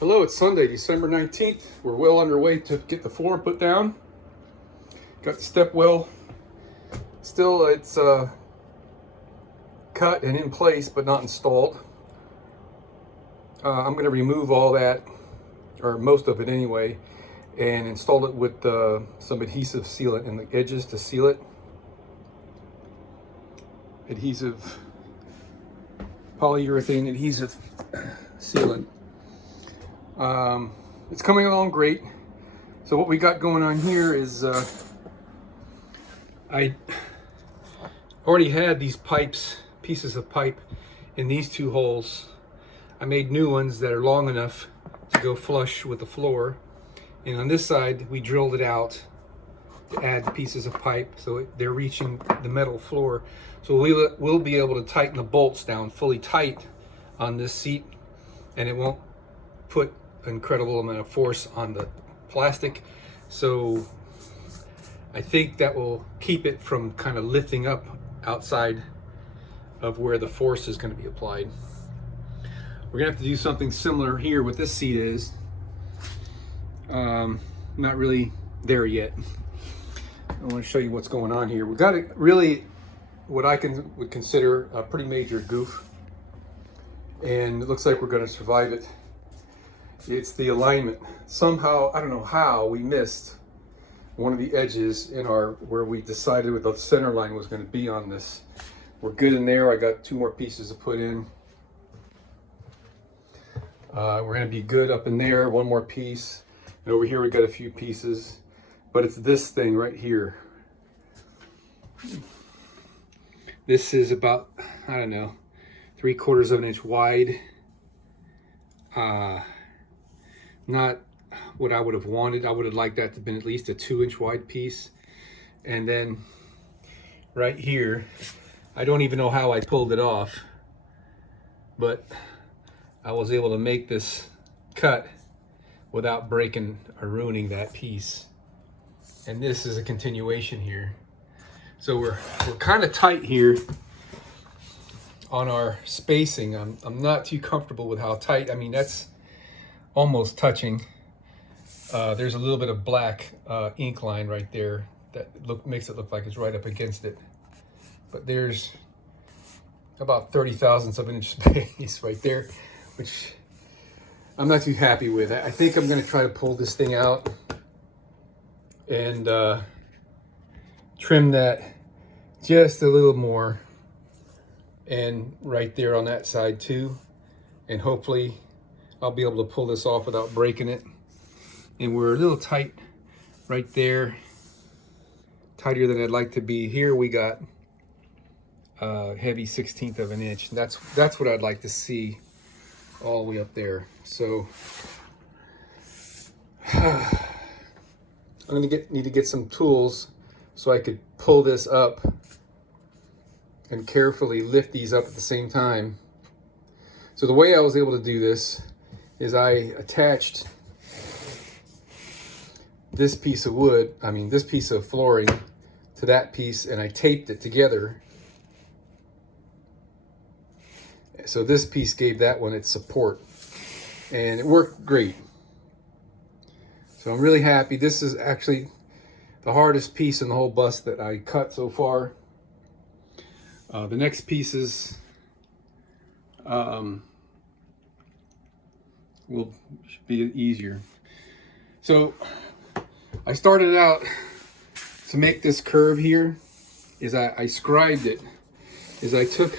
Hello, it's Sunday, December 19th. We're well underway to get the floor put down. Got the step well. Still, it's cut and in place, but not installed. I'm going to remove all that, or most of it anyway, and install it with some adhesive sealant in the edges to seal it. Adhesive, polyurethane adhesive sealant. It's coming along great. So what we got going on here is I already had these pieces of pipe in these two holes. I made new ones that are long enough to go flush with the floor. And on this side, we drilled it out to add the pieces of pipe so they're reaching the metal floor. So we'll be able to tighten the bolts down fully tight on this seat, and it won't put an incredible amount of force on the plastic. So I think that will keep it from kind of lifting up outside of where the force is going to be applied. We're gonna have to do something similar here with this seat is. Not really there yet. I want to show you what's going on here. We got it really what I would consider a pretty major goof, and it looks like we're going to survive it. It's the alignment. Somehow, I don't know how, we missed one of the edges in where we decided what the center line was going to be on this. We're good in there. I got two more pieces to put in. We're going to be good up in there, one more piece. And over here we got a few pieces, but it's this thing right here. This is about, I don't know, 3/4 of an inch wide. Not what I would have wanted. I would have liked that to have been at least a 2-inch wide piece. And then right here, I don't even know how I pulled it off, but I was able to make this cut without breaking or ruining that piece. And this is a continuation here. So we're kind of tight here on our spacing. I'm not too comfortable with how tight. I mean, that's almost touching. There's a little bit of black ink line right there that makes it look like it's right up against it. But there's about 30 thousandths of an inch space right there, which I'm not too happy with. I think I'm going to try to pull this thing out and trim that just a little more, and right there on that side too, and hopefully I'll be able to pull this off without breaking it. And we're a little tight right there, tighter than I'd like to be. Here we got heavy 1/16 of an inch. That's what I'd like to see all the way up there. So I'm gonna need to get some tools so I could pull this up and carefully lift these up at the same time. So the way I was able to do this is I attached this piece of this piece of flooring to that piece, and I taped it together. So this piece gave that one its support, and it worked great. So I'm really happy. This is actually the hardest piece in the whole bus that I cut so far. The next pieces will be easier. So I started out to make this curve here. I scribed it. I took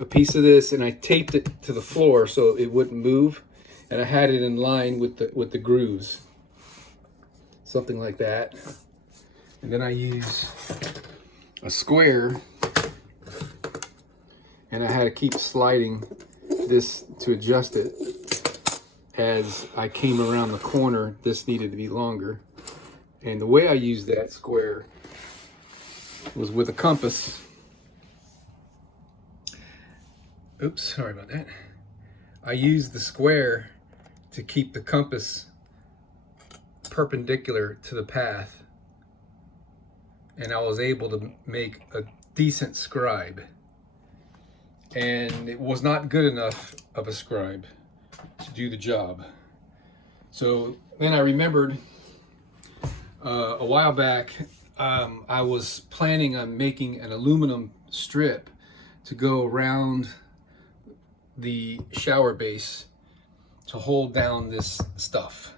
a piece of this and I taped it to the floor so it wouldn't move, and I had it in line with the grooves, something like that. And then I use a square, and I had to keep sliding this to adjust it. As I came around the corner, this needed to be longer. And the way I used that square was with a compass. Oops, sorry about that. I used the square to keep the compass perpendicular to the path, and I was able to make a decent scribe. And it was not good enough of a scribe to do the job. So then I remembered a while back, I was planning on making an aluminum strip to go around the shower base to hold down this stuff.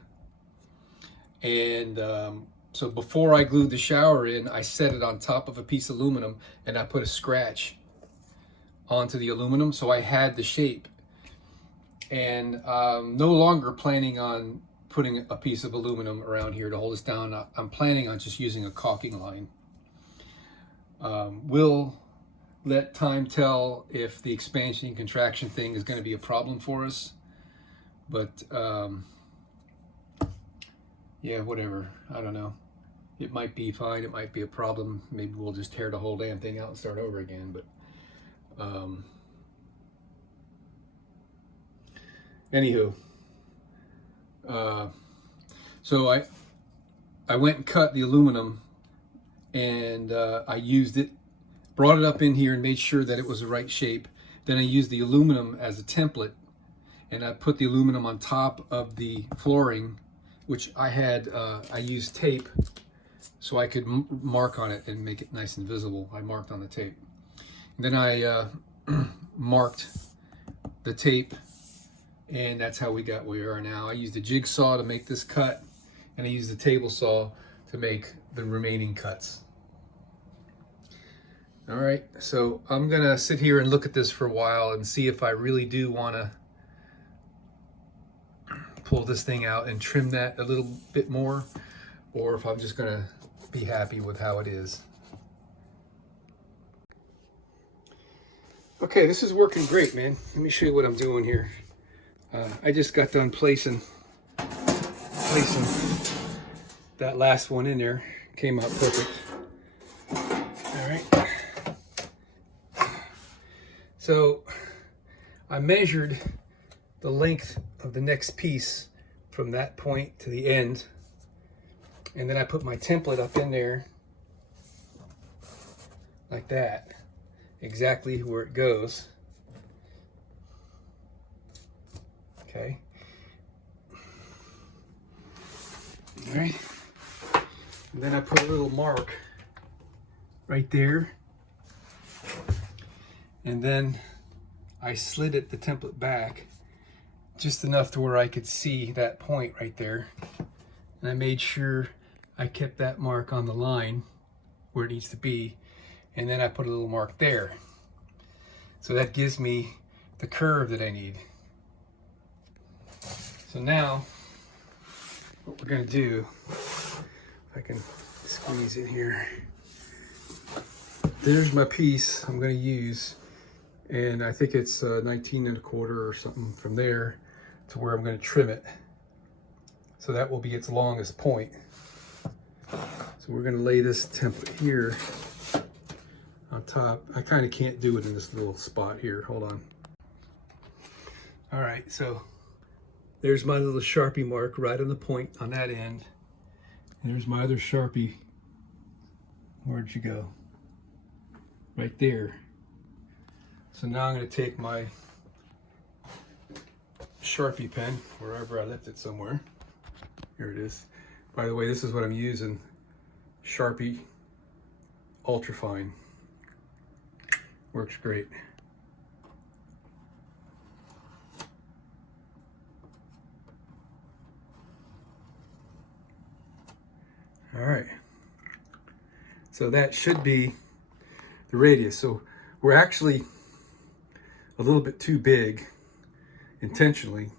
And so before I glued the shower in, I set it on top of a piece of aluminum and I put a scratch onto the aluminum so I had the shape. And no longer planning on putting a piece of aluminum around here to hold us down. I'm planning on just using a caulking line. We'll let time tell if the expansion and contraction thing is going to be a problem for us. But yeah, whatever. I don't know. It might be fine. It might be a problem. Maybe we'll just tear the whole damn thing out and start over again. But anywho, so I went and cut the aluminum, and I used it, brought it up in here and made sure that it was the right shape. Then I used the aluminum as a template, and I put the aluminum on top of the flooring, which I had, I used tape so I could mark on it and make it nice and visible. I marked on the tape. And then I marked the tape, and that's how we got where we are now. I used a jigsaw to make this cut, and I used the table saw to make the remaining cuts. All right, so I'm gonna sit here and look at this for a while and see if I really do wanna pull this thing out and trim that a little bit more, or if I'm just gonna be happy with how it is. Okay, this is working great, man. Let me show you what I'm doing here. I just got done placing that last one in there. Came out perfect. All right. So I measured the length of the next piece from that point to the end, and then I put my template up in there like that, exactly where it goes. Okay. All right. And then I put a little mark right there. And then I slid it, the template back just enough to where I could see that point right there. And I made sure I kept that mark on the line where it needs to be. And then I put a little mark there. So that gives me the curve that I need. So now, what we're gonna do, if I can squeeze it here. There's my piece I'm gonna use, and I think it's 19 1/4 or something from there to where I'm gonna trim it. So that will be its longest point. So we're gonna lay this template here on top. I kind of can't do it in this little spot here. Hold on. All right, so there's my little Sharpie mark right on the point on that end. And there's my other Sharpie. Where'd you go? Right there. So now I'm going to take my Sharpie pen, wherever I left it somewhere. Here it is. By the way, this is what I'm using. Sharpie Ultra Fine. Works great. All right, so that should be the radius. So we're actually a little bit too big intentionally.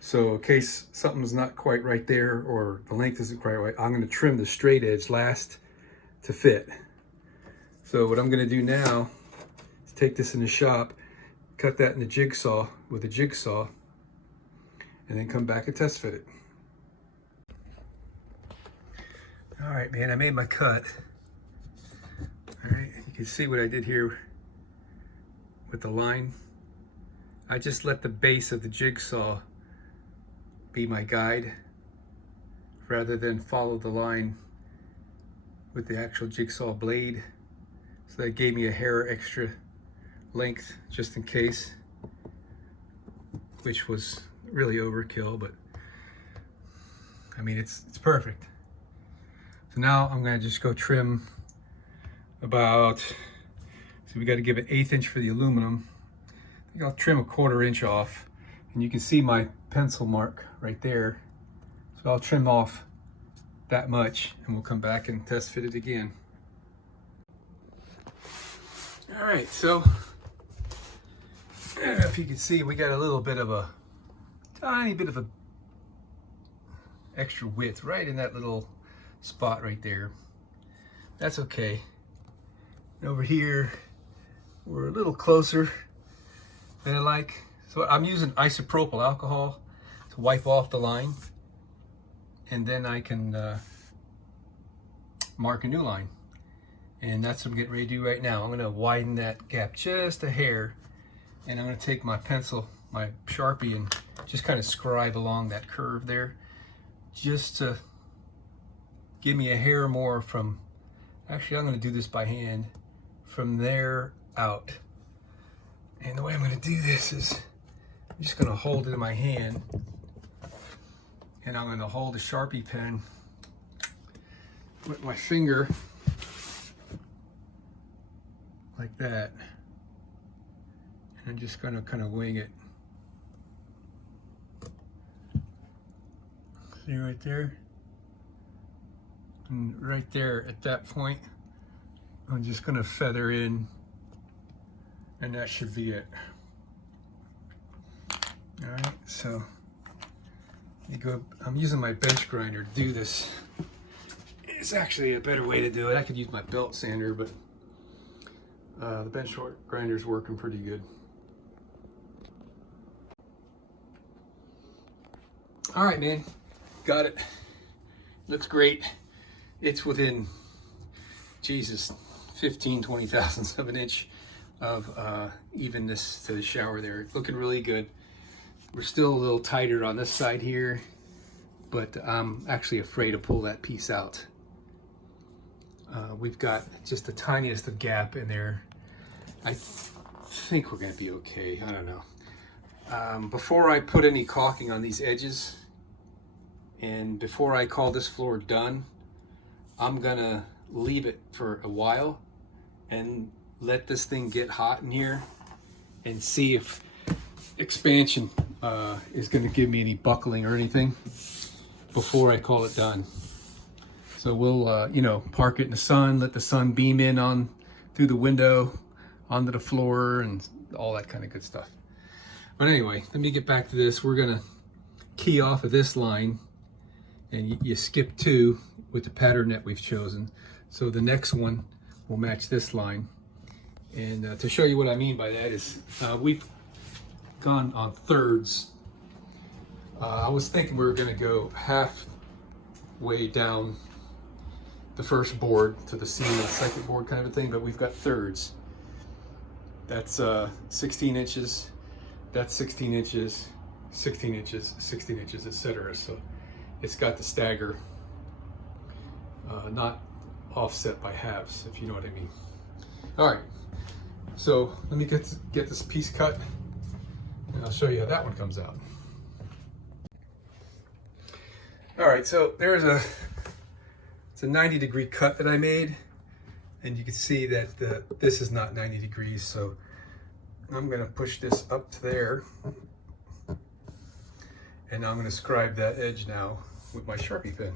So in case something's not quite right there or the length isn't quite right, I'm going to trim the straight edge last to fit. So what I'm going to do now is take this in the shop, cut that in the jigsaw with a jigsaw, and then come back and test fit it. All right, man, I made my cut. All right, you can see what I did here with the line. I just let the base of the jigsaw be my guide rather than follow the line with the actual jigsaw blade. So that gave me a hair extra length just in case, which was really overkill, but I mean, it's perfect. So now I'm gonna just go trim about, so we got to give it 1/8 inch for the aluminum. I think I'll trim 1/4 inch off, and you can see my pencil mark right there. So I'll trim off that much, and we'll come back and test fit it again. All right, so I don't know if you can see, we got a little bit of a tiny bit of a extra width right in that little spot right there. That's okay. And over here, we're a little closer than I like. So I'm using isopropyl alcohol to wipe off the line, and then I can mark a new line. And that's what I'm getting ready to do right now. I'm gonna widen that gap just a hair, and I'm gonna take my pencil, my Sharpie, and just kind of scribe along that curve there, just to give me a hair more from, actually I'm gonna do this by hand, from there out. And the way I'm gonna do this is, I'm just gonna hold it in my hand, and I'm gonna hold the Sharpie pen with my finger, like that. And I'm just gonna kind of wing it. See right there? And right there at that point, I'm just gonna feather in, and that should be it. All right, so I'm using my bench grinder to do this. It's actually a better way to do it. I could use my belt sander, but the bench grinder is working pretty good. All right, man, got it. Looks great. It's within, Jesus, 15, 20 thousandths of an inch of evenness to the shower there. Looking really good. We're still a little tighter on this side here, but I'm actually afraid to pull that piece out. We've got just the tiniest of gap in there. I think we're gonna be okay, I don't know. Before I put any caulking on these edges, and before I call this floor done, I'm gonna leave it for a while and let this thing get hot in here and see if expansion is gonna give me any buckling or anything before I call it done. So we'll, you know, park it in the sun, let the sun beam in on through the window, onto the floor, and all that kind of good stuff. But anyway, let me get back to this. We're gonna key off of this line, and you skip 2 with the pattern that we've chosen. So the next one will match this line. And to show you what I mean by that is, we've gone on thirds. I was thinking we were gonna go halfway down the first board to the seam of the second board kind of a thing, but we've got thirds. That's 16 inches, that's 16 inches, 16 inches, 16 inches, etc. So it's got the stagger, not offset by halves, if you know what I mean. All right, so let me get this piece cut, and I'll show you how that one comes out. All right, so it's a 90-degree cut that I made, and you can see that this is not 90 degrees, so I'm gonna push this up to there, and I'm gonna scribe that edge now with my Sharpie pen.